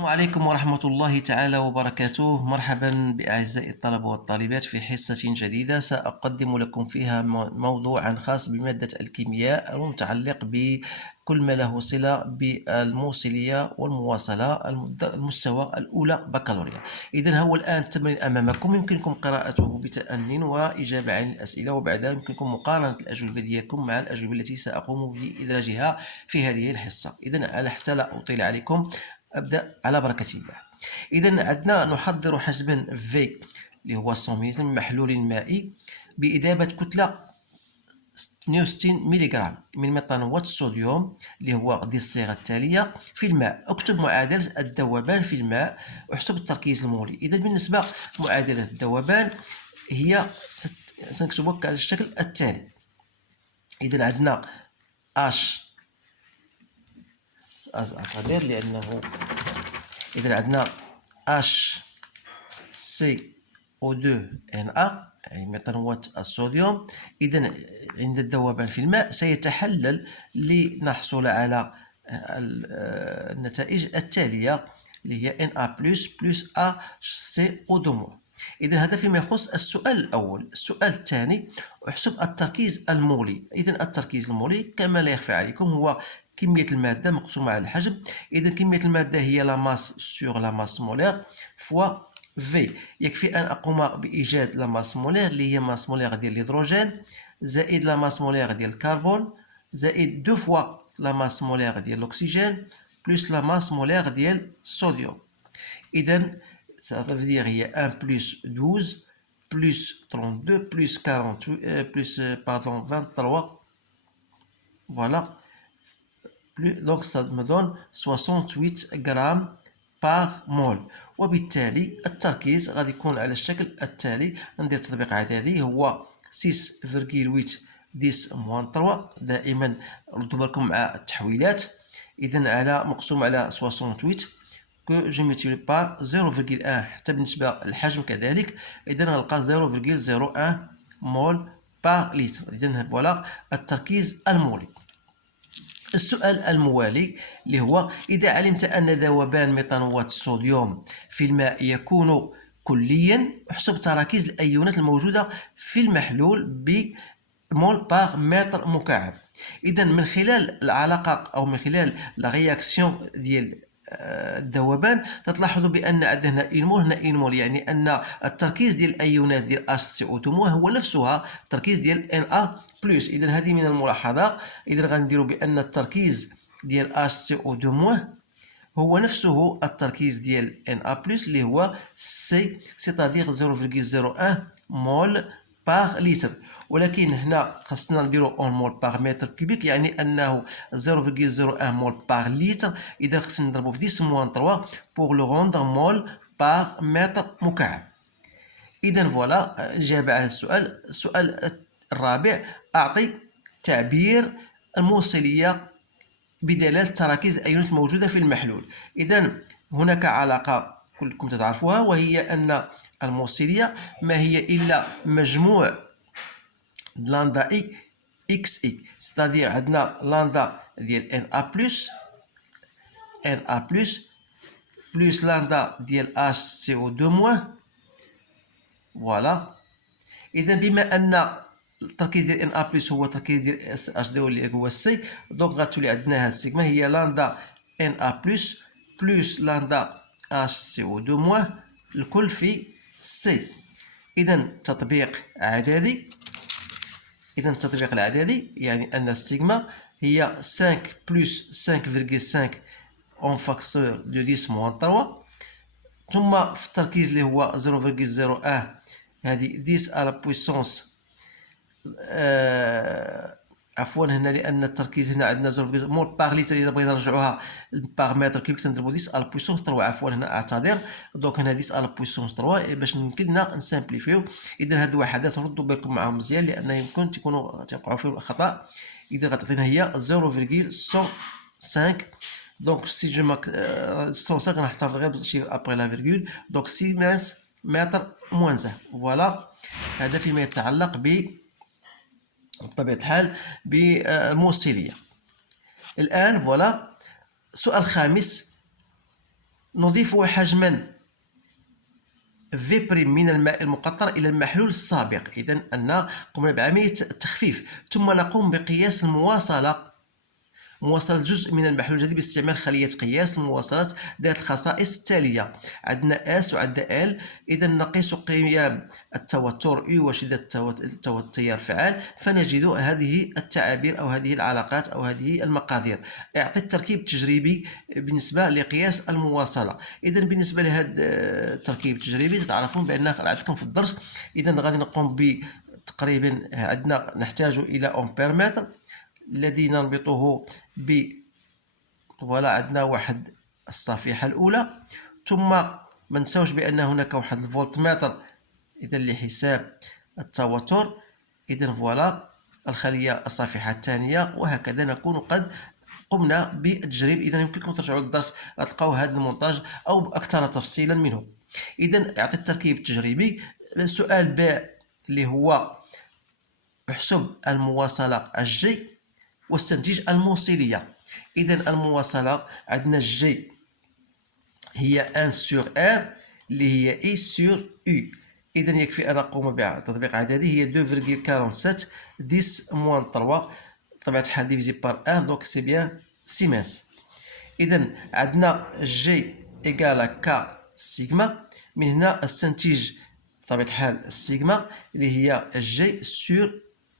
السلام عليكم ورحمة الله تعالى وبركاته. مرحبا بأعزائي الطلبة والطالبات في حصة جديدة سأقدم لكم فيها موضوعا خاص بمادة الكيمياء المتعلق بكل ما له صلة بالموصلية والمواصلة المستوى الأولى بكالوريا. إذن هو الآن التمرين أمامكم، يمكنكم قراءته بتأني وإجابة عن الأسئلة، وبعدها يمكنكم مقارنة الأجوبة ديالكم مع الأجوبة التي سأقوم بإدراجها في هذه الحصة. إذن حتى لا أطيل عليكم أبدأ على بركة الله. إذا عندنا نحضر حجما في اللي هو 100 ملل من محلول مائي بإذابة كتلة 68 ملغ من ميثانوات الصوديوم اللي هو دي الصيغة التالية في الماء. اكتب معادلة الذوبان في الماء واحسب التركيز المولي. إذا بالنسبة معادلة الذوبان هي سنكتبها على الشكل التالي. إذا عندنا H أعتذر لأنه إذا عندنا HCO2Na يعني ميثانوات الصوديوم. إذا عند الذوبان في الماء سيتحلل لنحصل على النتائج التالية اللي هي Na بلس HCO2-. إذا هذا فيما يخص السؤال الأول. السؤال الثاني احسب التركيز المولي. إذا التركيز المولي كما لا يخفى عليكم هو كمية المادة مقسومة على الحجم. إذا كمية المادة هي لا ماس سور لا ماس مولير فوا في. يكفي أن أقوم بإيجاد لا ماس مولير اللي هي ماس مولير ديال الهيدروجين زائد لا ماس مولير ديال الكربون زائد دو فوا لا ماس مولير ديال الأكسجين بلس لا ماس مولير ديال الصوديوم. إذا ça veut dire il y a 1 plus 12 plus 32 plus 48 plus pardon 23 voilà plus, donc ça me donne 68 grammes par mol. وبالتالي التركيز غادي يكون على الشكل التالي. ندير تطبيق عددي هو 6.8 10 موان 3. دائما ردوا بالكم مع التحويلات. إذا على مقسوم على 68 que je multiplie par 0,1 حتى بالنسبة للحجم كذلك. إذا غنلقى 0,01 مول بار لتر. إذا فوالا التركيز المولي. السؤال الموالي اللي هو إذا علمت أن ذوبان ميثانوات الصوديوم في الماء يكون كليا احسب تراكيز الأيونات الموجودة في المحلول بمول بار متر مكعب. إذا من خلال العلاقة أو من خلال لا رياكسيون ديال الذوبان تلاحظوا بان عندنا انمول هنا انمول، يعني ان التركيز ديال الايونات ديال HCO2 هو نفسها التركيز ديال Na+. اذا هذه من الملاحظه. اذا غنديروا بان التركيز ديال HCO2 هو نفسه التركيز ديال Na+ اللي هو سي سيتادير 0,01 مول باغ لتر. ولكن هنا خاصنا نديرو اون مول باغ متر كوبيك، يعني انه 0,01 مول باغ لتر. اذا خاصنا نضربو في 10 موان 3 بوغ لو روندر مول باغ متر مكعب. اذا فوالا اجابه على السؤال. السؤال الرابع اعطي تعبير الموصليه بدلاله تراكيز الايونات الموجوده في المحلول. اذا هناك علاقه كلكم تعرفوها، وهي ان الموصليه ما هي الا مجموع لاندا اكس اي، ستادير عندنا لاندا ديال Na بلس لاندا ديال HCO2-. فوالا. اذا بما ان التركيز ديال Na+ هو التركيز ديال SH اللي هو سي، دونك غتولي عندنا هاد السيغما هي لاندا Na+ بلس لاندا HCO2- الكل في سي. اذا تطبيق عددي. إذا التطبيق العددي يعني أن السيغما هي 5 بلس 5,5 اون فاكتور دو 10 موان 3. ثم في التركيز اللي هو 0,01 هذه 10 على بويسونس عفوا هنا لأن التركيز هنا عندنا 0 مول باغ لتر. إذا بغينا نرجعوها باغ متر كوبيك تنضربو 10 على بويسونس 3. عفوا هنا أعتذر. دونك هنا 10 على بويسونس 3 باش يمكن لنا نسامبليفيو. إذا هاد الوحدات ردوا بالكم معاهم مزيان لأن يمكن تكونوا تقعوا فيهم الخطأ. إذا غتعطينا هي 0,105. دونك سي جو ماك 105 غنحتفظ غير بالشيء ابري لا فيرغول. دونك سيمنس متر موان زه. فوالا هذا فيما يتعلق بطبيعة الحال بالموصلية. الآن فوالا السؤال الخامس نضيف حجما في بريم من الماء المقطر إلى المحلول السابق. إذن أن قمنا بعملية التخفيف، ثم نقوم بقياس مواصلة جزء من المحلول الجديد باستعمال خلية قياس المواصلات ذات الخصائص التالية. عندنا S وعندنا L. إذا نقيس قيم التوتر U وشدة التيار الفعال، فنجد هذه التعابير أو هذه العلاقات أو هذه المقادير. أعطي التركيب التجريبي بالنسبة لقياس المواصلة. إذا بالنسبة لهذا التركيب التجريبي تعرفون بأن لكم في الدرس. إذا غادي نقوم بتقريبا عندنا نحتاج إلى أمبيرمتر الذي نربطه فوالا عندنا واحد الصفيحة الأولى، ثم ما نساوش بأن هناك واحد الفولتمتر إذا لحساب التوتر. إذا فوالا الخلية الصفيحة الثانية، وهكذا نكون قد قمنا بالتجريب. إذا يمكنكم ترجعوا للدرس تلقاو هذا المونتاج أو أكثر تفصيلا منه. إذا أعطي التركيب التجريبي. سؤال ب اللي هو احسب المواصلة الجي واستنتج الموصلية. إذا المواصلة عندنا الجي هي 1 sur R اللي هي I sur U. إذا يكفي أن أقوم بتطبيق عددي، هي 2,47 10 moins 3 بطبيعة الحال ديفيزي بار 1، دونك سي بيان سيمنس. إذا عندنا جي إيكال كا سيغما. من هنا استنتج بطبيعة الحال السيغما اللي هي جي سور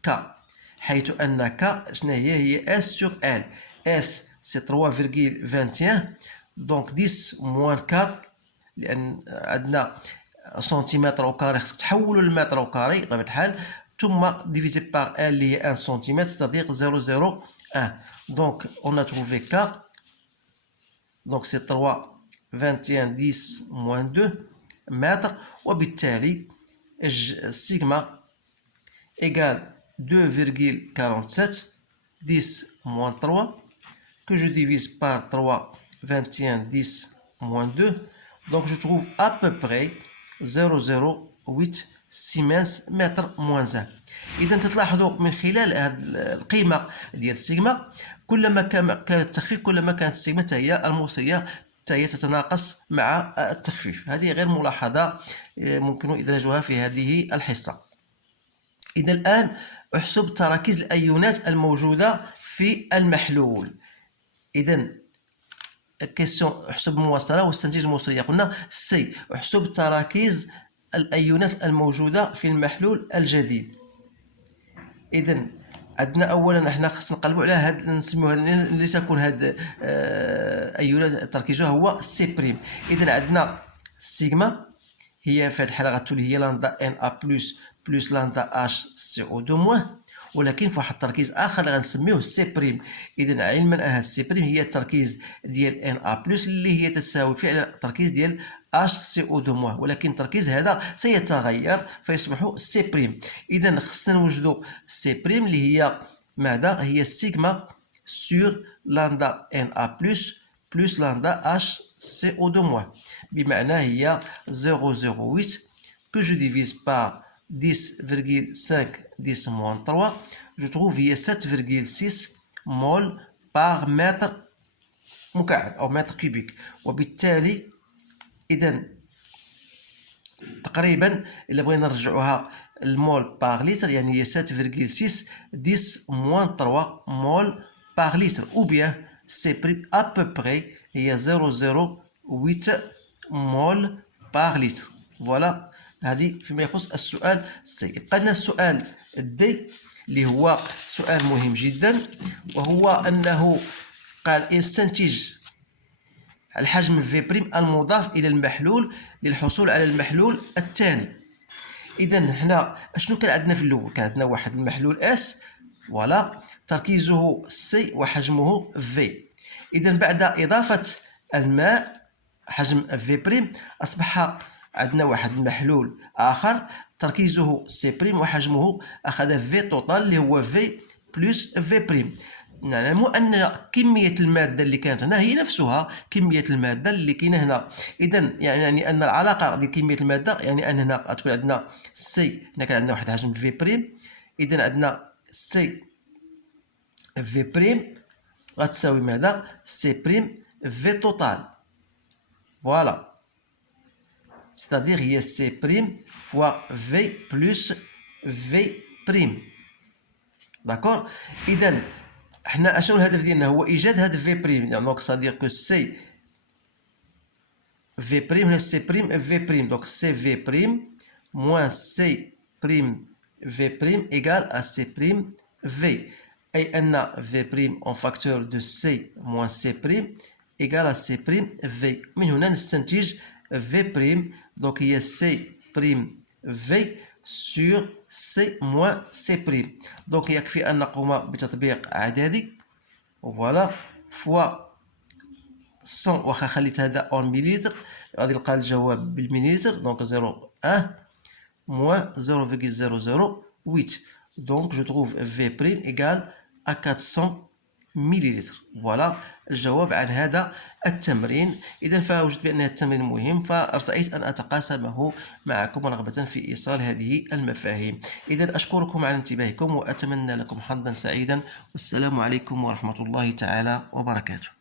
كا، حيث أن ك شنو هي اس سور ال. اس سي 3,21، دونك 10 موان 4، لأن عندنا سنتيمتر أو كاري خصك تحولو للمتر أو كاري بطبيعة الحال، ثم ديفيزي بار ال اللي هي 1 سنتيمتر ستادير 0,01. دونك اون ا تروفي ك، دونك سي 3,21 10 موان 2 متر، وبالتالي السيغما égale 2,47 10 moins 3 que je divise par 3, 21 10 moins 2, donc je trouve à peu près 0,08 Siemens mètre moins 1. إذا تلاحظوا من خلال هذه القيمة ديال السيغما، كلما كان التخفيف كلما كانت السيغما هي الموصلية هي تتناقص مع التخفيف. هذه غير ملاحظة ممكن إدراجها في هذه الحصة. إذا الآن احسب تراكيز الأيونات الموجودة في المحلول. إذا كيسيون احسب المواصلة واستنتج الموصلية. قلنا سي احسب تراكيز الأيونات الموجودة في المحلول الجديد. إذا عندنا أولا احنا خصنا نقلبوا على هاد نسميوها اللي تكون هاد أيونات تركيزها هو سي بريم. إذا عندنا سيغما هي في هذه الحالة غتولي هي لاندا ان ا بلس لاندا اش سي او 2 موان، ولكن في واحد التركيز اخر اللي غنسميوه سي بريم. اذا علما ان هاد سي بريم هي التركيز ديال ان ا بلس اللي هي تساوي فعلا التركيز ديال اش سي او 2 موان، ولكن التركيز هذا سيتغير فيصبح سي بريم. اذا خصنا نوجدوا سي بريم اللي هي ماذا؟ هي سيغما سور لاندا ان ا بلس لاندا اش سي او 2 موان، بمعنى هي 0,08 que je divise par 10,5 10 moins 3, je trouve هي 7,6 مول par متر مكعب أو متر كوبيك. وبالتالي إذا تقريبا إلا بغينا نرجعوها المول باغ لتر يعني هي 7,6 10 moins 3 مول باغ لتر، أو بيان سي بريم à peu près هي 0,08 مول باغ لتر. فوالا هذه فيما يخص السؤال سي. يبقى لنا السؤال دي اللي هو سؤال مهم جدا، وهو أنه قال استنتج الحجم في بريم المضاف إلى المحلول للحصول على المحلول الثاني. إذا هنا شنو كان عندنا في الأول؟ كان عندنا واحد المحلول اس فوالا تركيزه سي وحجمه في. إذا بعد إضافة الماء حجم في بريم أصبح عندنا واحد المحلول آخر تركيزه سي بريم وحجمه أخذ في توتال اللي هو في بلس في بريم. نعلم أن كمية المادة اللي كانت هنا هي نفسها كمية المادة اللي كاينة هنا. إذا يعني أن العلاقة ديال كمية المادة يعني أن هنا غتكون عندنا سي، هنا كان عندنا واحد حجم في بريم، إذا عندنا سي في بريم غتساوي ماذا؟ سي بريم في توتال. Voilà. C'est-à-dire هي C prime fois V plus V prime. D'accord. إذا حنا اشنو الهدف ديالنا؟ هو إيجاد هاد V prime. Donc c'est-à-dire que C V prime هنا C prime V prime. Donc C V prime moins C prime V prime égale à C prime V. أي أن V prime en facteur de C moins C prime égale à C prime V. من هنا نستنتج V prime. Donc هي C prime V sur C moins C prime. Donc يكفي أن نقوم بتطبيق عددي. Voilà. fois 100 واخا خليت هذا اون مليلتر غادي نلقى الجواب بالمليلتر. دونك 0,1 moins 0,008. Donc je trouve V prime égale à 400 مليلتر. فوالا الجواب عن هذا التمرين. إذا فوجدت بأن هذا التمرين مهم، فارتأيت أن أتقاسمه معكم رغبة في إيصال هذه المفاهيم. إذا أشكركم على انتباهكم وأتمنى لكم حظا سعيدا، والسلام عليكم ورحمة الله تعالى وبركاته.